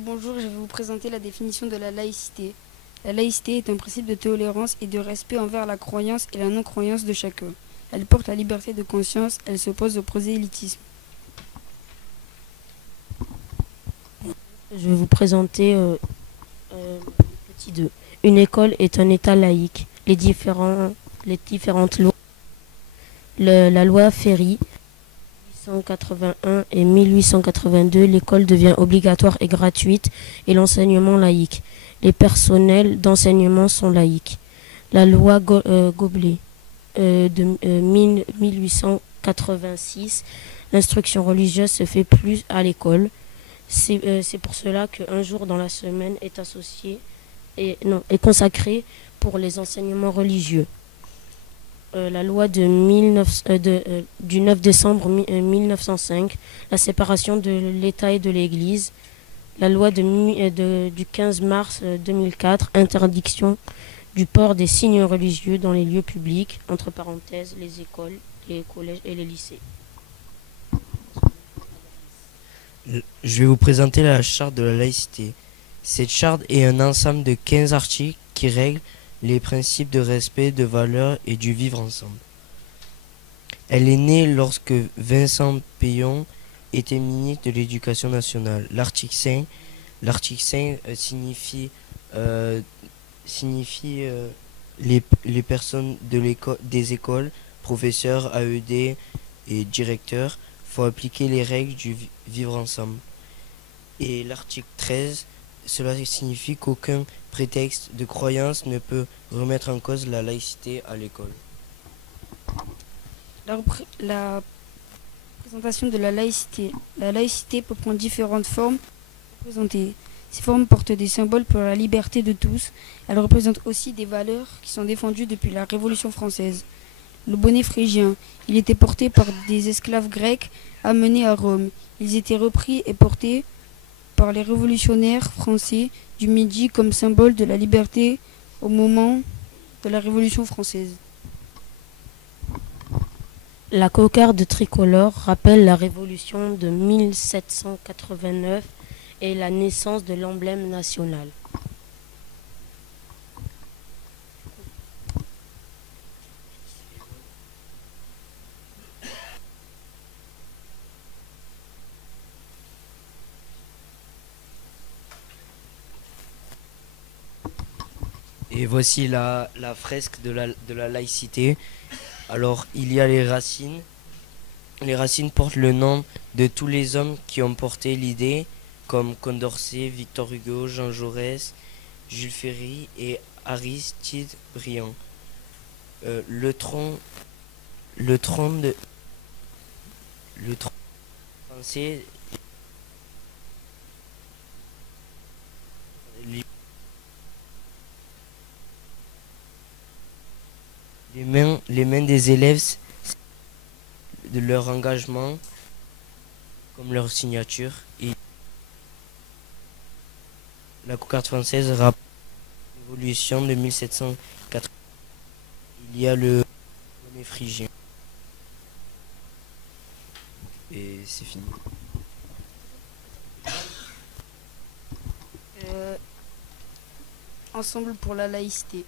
Bonjour, je vais vous présenter la définition de la laïcité. La laïcité est un principe de tolérance et de respect envers la croyance et la non-croyance de chacun. Elle porte la liberté de conscience, elle s'oppose au prosélytisme. Je vais vous présenter petit 2. Une école est un État laïque. Les différentes lois. La loi Ferry 1881 et 1882, l'école devient obligatoire et gratuite et l'enseignement laïque. Les personnels d'enseignement sont laïques. La loi Goblet de 1886, l'instruction religieuse se fait plus à l'école. C'est pour cela qu'un jour dans la semaine est est consacré pour les enseignements religieux. La loi du 9 décembre 1905, la séparation de l'État et de l'Église. La loi du 15 mars 2004, interdiction du port des signes religieux dans les lieux publics, entre parenthèses, les écoles, les collèges et les lycées. Je vais vous présenter la charte de la laïcité. Cette charte est un ensemble de 15 articles qui règlent les principes de respect, de valeur et du vivre ensemble. Elle est née lorsque Vincent Peillon était ministre de l'Éducation nationale. L'article 5 signifie les personnes des écoles, professeurs, AED et directeurs, faut appliquer les règles du vivre ensemble. Et l'article 13, cela signifie qu'aucun prétexte de croyance ne peut remettre en cause la laïcité à l'école. La présentation de la laïcité. La laïcité peut prendre différentes formes représentées. Ces formes portent des symboles pour la liberté de tous. Elles représentent aussi des valeurs qui sont défendues depuis la Révolution française. Le bonnet phrygien, il était porté par des esclaves grecs amenés à Rome. Ils étaient repris et portés par les révolutionnaires français du Midi comme symbole de la liberté au moment de la Révolution française. La cocarde tricolore rappelle la révolution de 1789 et la naissance de l'emblème national. Et voici la fresque de la laïcité. Alors, il y a les racines. Les racines portent le nom de tous les hommes qui ont porté l'idée, comme Condorcet, Victor Hugo, Jean Jaurès, Jules Ferry et Aristide Briand. Le tronc français, les mains des élèves de leur engagement comme leur signature. Et la cocarde française rappelle l'évolution de 1780. Il y a le bonnet phrygien. Et c'est fini. Ensemble pour la laïcité.